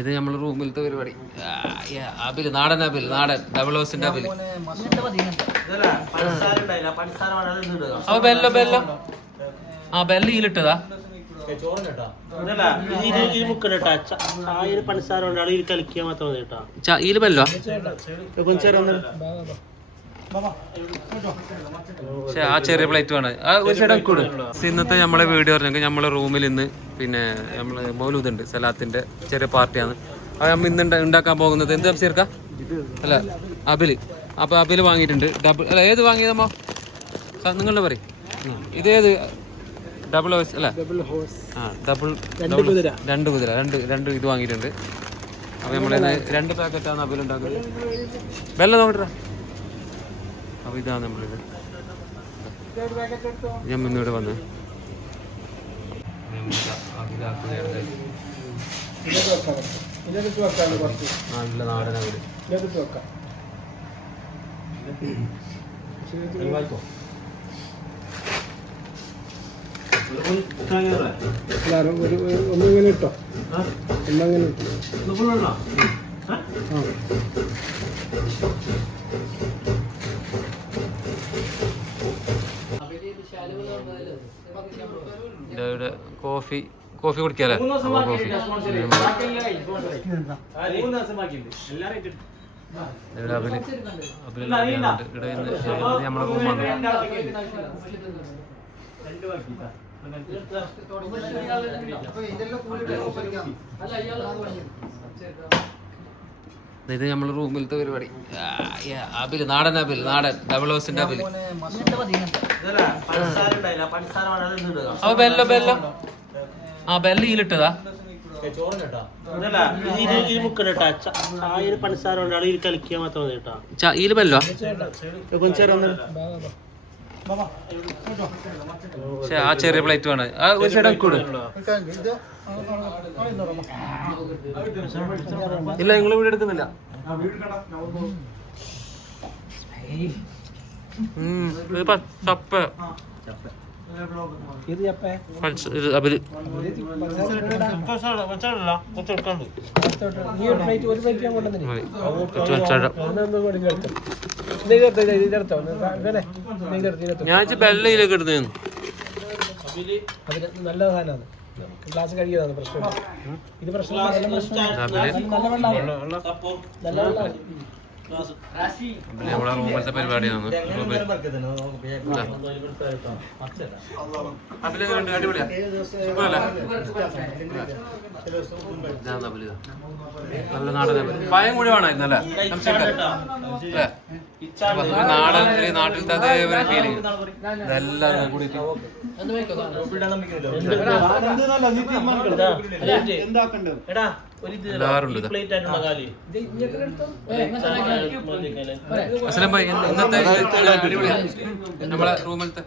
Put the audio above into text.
ഇത് നമ്മളെ റൂമിലത്തെ പരിപാടി. അബില് നാടൻ അബിൽ, നാടൻ ഡബിൾ ഹൗസിന്റെ അബിൽ. അപ്പൊ ബെല്ലോ ബെല്ലോ ആ ബെല്ല ഈലിട്ടതാ. ഈല് ബെല്ലോ ആ ചെറിയ പ്ലേറ്റ് വേണം. ഒരു സൈഡ് കൂടെ. ഇന്നത്തെ നമ്മളെ വീഡിയോ പറഞ്ഞെങ്കിൽ നമ്മളെ റൂമിൽ ഇന്ന് പിന്നെ നമ്മള് മൗലൂദുണ്ട്, സലാത്തിന്റെ ചെറിയ പാർട്ടിയാണ്. അത് നമ്മൾ ഇന്ന് ഉണ്ടാക്കാൻ പോകുന്നത് എന്ത് ചേർക്കാം അല്ല അബില്. അപ്പൊ അബില് വാങ്ങിയിട്ടുണ്ട്. ഡബിൾ അല്ല ഏത് വാങ്ങിയതമ്മോ നിങ്ങളുടെ പറയും. ഇതേത് ഡബിൾ ഹൗസ് അല്ല ആ ഡബിൾ രണ്ട് കുതിര രണ്ട് ഇത് വാങ്ങിയിട്ടുണ്ട്. അപ്പൊ നമ്മളിന്ന് 2 പാക്കറ്റാണ് അബിലുണ്ടാക്കുന്നത്. വെള്ളം നോക്കട്ടാ. അപ്പൊ ഇതാണ് നമ്മളിത്. ഞാൻ മുന്നോട്ട് വന്ന് നല്ല നാടൻ അവര് ഒന്നിങ്ങനെ ഇട്ടോ ഒന്നങ്ങനെ ഇട്ടോ. കോഫി കുടിക്കാല്ലേ? കോഫി നമ്മളെ റൂമാണ്. ഇത് നമ്മളെ റൂമിലത്തെ പരിപാടി. അബില് നാടൻ അബിൽ, നാടൻ ഡബിൾ ഹൗസിന്റെ അബിൽ. അപ്പൊ ബെല്ലോ ബെല്ലോ ആ ബെല്ല ഈലിട്ടതാ. ഈല് ബെല്ലോ ആ ചെറിയ പ്ലേറ്റ് വേണം. ഒരു സൈഡ് കൂടെ. ഇല്ല നിങ്ങൾ വീട് എടുക്കുന്നില്ല. ചപ്പ അബില് ഞാൻ വെള്ളയിലേക്ക് എടുത്തു. നല്ല സാധനമാണ്. ഗ്ലാസ് കഴിക്കുന്നതാണ് പ്രശ്നം. ഇത് നമ്മളെ റൂമിലത്തെ പരിപാടിയാണ്. നല്ല നാടൻ പയം കൂടി വേണമായിരുന്നല്ലേ? നാടൻ നാട്ടിലത്തെ അതേ ഒരു ഫീലിംഗ് ഇതെല്ലാം കൂടി എല്ലാവരും അസലം ഭായി ഇന്നത്തെ നമ്മളെ റൂമിലത്തെ